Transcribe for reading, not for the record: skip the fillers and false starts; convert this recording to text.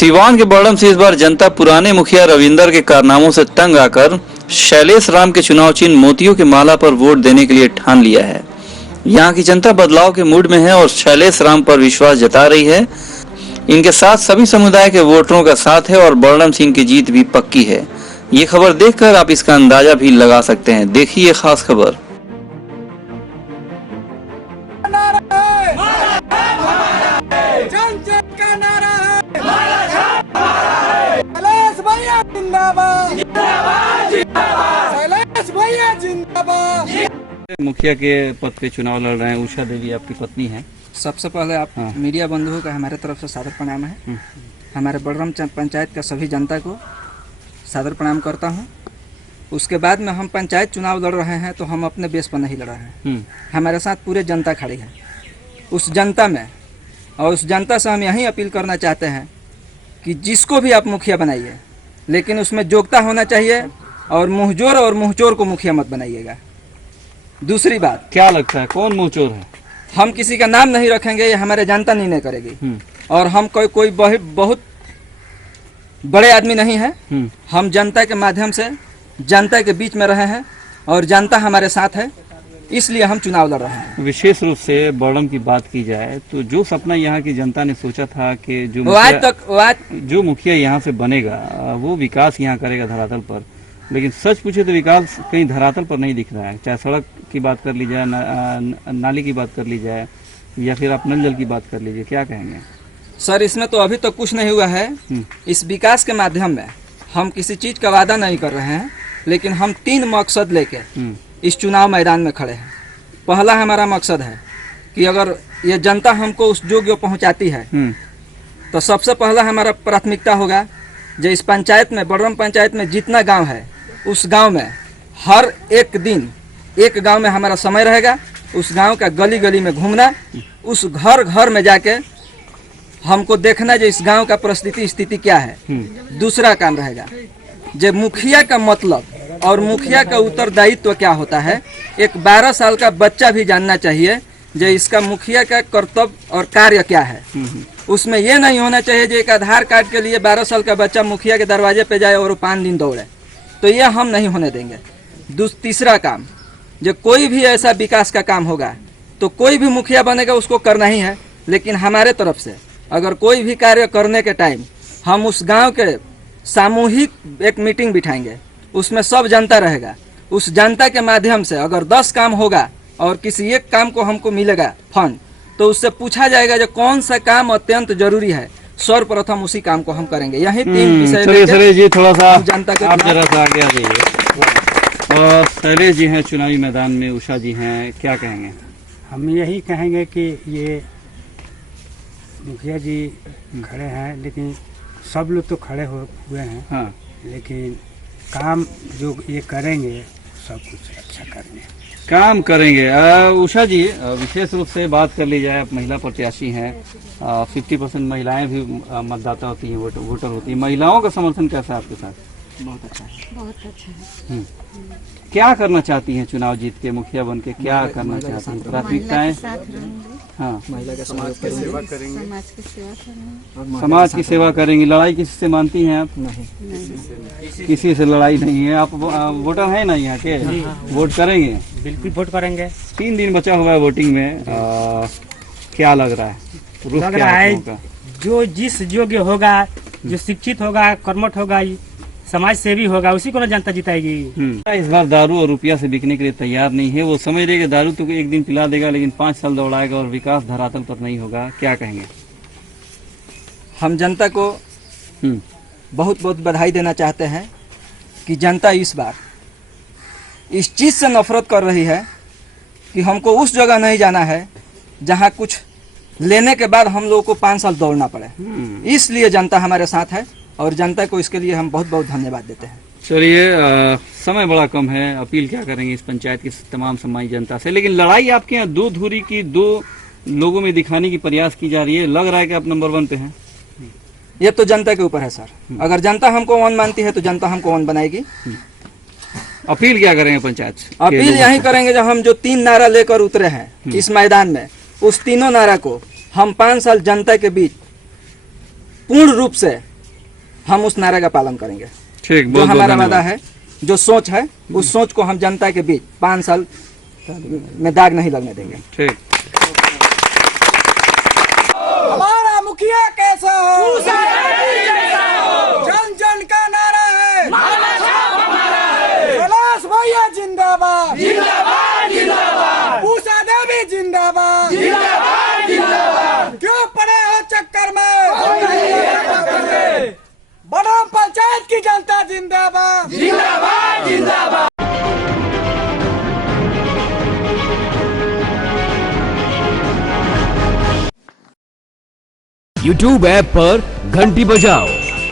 सीवान के बड़म से इस बार जनता पुराने मुखिया रविंदर के कारनामों से तंग आकर शैलेश राम के चुनाव चिन्ह मोतियों के माला पर वोट देने के लिए ठान लिया है। यहाँ की जनता बदलाव के मूड में है और शैलेश राम पर विश्वास जता रही है। इनके साथ सभी समुदाय के वोटरों का साथ है और बड़म सिंह की जीत भी पक्की है। ये खबर देखकर आप इसका अंदाजा भी लगा सकते हैं। देखिए ये खास खबर। मुखिया के पद पे चुनाव लड़ रहे हैं उषा देवी, आपकी पत्नी है। सबसे पहले आप मीडिया बंधुओं का हमारे तरफ से सादर प्रणाम है। हमारे बड़रम पंचायत का सभी जनता को सादर प्रणाम करता हूं। उसके बाद में हम पंचायत चुनाव लड़ रहे हैं तो हम अपने बेस पर नहीं लड़ रहे हैं। हमारे साथ पूरे जनता खड़ी है उस जनता में, और उस जनता से हम यही अपील करना चाहते हैं कि जिसको भी आप मुखिया बनाइए, लेकिन उसमें योग्यता होना चाहिए और मुँहजोर को मुखिया मत बनाइएगा। दूसरी बात, क्या लगता है कौन मुँहचोर है? हम किसी का नाम नहीं रखेंगे, ये हमारे जनता निर्णय करेगी। और हम कोई बहुत बड़े आदमी नहीं है। हम जनता के माध्यम से जनता के बीच में रहे हैं और जनता हमारे साथ है, इसलिए हम चुनाव लड़ रहे हैं। विशेष रूप से बड़म की बात की जाए तो जो सपना यहाँ की जनता ने सोचा था कि जो मुखिया यहाँ से बनेगा वो विकास यहाँ करेगा धरातल पर, लेकिन सच पूछे तो विकास कहीं धरातल पर नहीं दिख रहा है। चाहे सड़क की बात कर ली जाए, नाली की बात कर ली जाए, या फिर आप नल जल की बात कर लीजिए, क्या कहेंगे? सर, इसमें तो अभी तक कुछ नहीं हुआ है। इस विकास के माध्यम में हम किसी चीज का वादा नहीं कर रहे हैं, लेकिन हम 3 मकसद लेके इस चुनाव मैदान में खड़े हैं। पहला हमारा मकसद है कि अगर ये जनता हमको उस योग्य पहुंचाती है तो सबसे पहला हमारा प्राथमिकता होगा जो इस पंचायत में, बड़रम पंचायत में जितना गांव है, उस गांव में हर एक दिन एक गांव में हमारा समय रहेगा। उस गांव का गली गली में घूमना, उस घर घर में जाके हमको देखना जो इस गांव का परिस्थिति स्थिति क्या है। दूसरा काम रहेगा जो मुखिया का मतलब और मुखिया का उत्तरदायित्व क्या होता है। एक 12 साल का बच्चा भी जानना चाहिए जो इसका मुखिया का कर्तव्य और कार्य क्या है। उसमें यह नहीं होना चाहिए जो एक आधार कार्ड के लिए 12 साल का बच्चा मुखिया के दरवाजे पे जाए और 5 दिन दौड़े, तो यह हम नहीं होने देंगे। तीसरा काम, जो कोई भी ऐसा विकास का काम होगा तो कोई भी मुखिया बनेगा उसको करना ही है, लेकिन हमारे तरफ से अगर कोई भी कार्य करने के टाइम हम उस गांव के सामूहिक एक मीटिंग बिठाएंगे, उसमें सब जनता रहेगा। उस जनता के माध्यम से अगर 10 काम होगा और किसी एक काम को हमको मिलेगा फंड, तो उससे पूछा जाएगा जो कौन सा काम अत्यंत जरूरी है, सर्वप्रथम उसी काम को हम करेंगे। यही 3 विषय जी थोड़ा सा जनता के आप जरा सा आगे आ जाइए। और शैलेश जी हैं चुनावी मैदान में, उषा जी हैं, क्या कहेंगे? हम यही कहेंगे कि ये मुखिया जी खड़े हैं, लेकिन सब लोग तो खड़े हुए हैं। हाँ। लेकिन काम जो ये करेंगे सब कुछ अच्छा करेंगे, काम करेंगे। उषा जी, विशेष रूप से बात कर ली जाए, आप महिला प्रत्याशी हैं, 50% महिलाएं भी मतदाता होती हैं, वोटर होती हैं। महिलाओं का समर्थन कैसा है आपके साथ? बहुत अच्छा है, बहुत अच्छा है। क्या करना चाहती हैं चुनाव जीत के, मुखिया बन के क्या करना चाहती हैं? प्राथमिकताएं? हाँ, महिला का समाज की सेवा करेंगे, समाज की सेवा करेंगी। लड़ाई किसी से मानती हैं आप? नहीं। किसी से लड़ाई नहीं है। आप वोटर हैं ना यहाँ के? वोट करेंगे? बिल्कुल वोट करेंगे। 3 दिन बचा हुआ है वोटिंग में। क्या लग रहा है? लग रहा है जो जिस योग्य होगा, जो शिक्षित होगा, कर्मठ होगा, समाज सेवी होगा, उसी को ना जनता जिताएगी। इस बार दारू और रुपया से बिकने के लिए तैयार नहीं है। वो समझ रहे कि दारू तो एक दिन पिला देगा, लेकिन 5 साल दौड़ाएगा और विकास धरातल पर नहीं होगा। क्या कहेंगे? हम जनता को बहुत बहुत बधाई देना चाहते हैं कि जनता इस बार इस चीज से नफरत कर रही है कि हमको उस जगह नहीं जाना है जहां कुछ लेने के बाद हम लोगों को 5 साल दौड़ना पड़े। इसलिए जनता हमारे साथ है और जनता को इसके लिए हम बहुत बहुत धन्यवाद देते हैं। चलिए, समय बड़ा कम है, अपील क्या करेंगे इस पंचायत की तमाम समाई जनता से? लेकिन लड़ाई आपके यहाँ 2 धुरी की, 2 लोगों में दिखाने की प्रयास की जा रही है। लग रहा है कि आप नंबर 1 पे हैं। ये तो जनता के ऊपर है सर। अगर जनता हमको 1 मानती है तो जनता हमको 1 बनाएगी। अपील क्या करेंगे पंचायत से? अपील यही करेंगे जब हम जो 3 नारा लेकर उतरे हैं इस मैदान में, उस तीनों नारा को हम 5 साल जनता के बीच पूर्ण रूप से हम उस नारे का पालन करेंगे। ठीक, जो बहुत बहुत हमारा वादा धन्यवाद। है, जो सोच है, उस सोच को हम जनता के बीच 5 साल में दाग नहीं लगने देंगे। ठीक। हमारा मुखिया कैसा हो, जन जन का नारा है, कैलाश भैया जिंदाबाद, पूसा देवी जिंदाबाद, क्यों पड़े हो चक्कर में, बड़ा पंचायत की जनता जिंदाबाद। YouTube ऐप पर घंटी बजाओ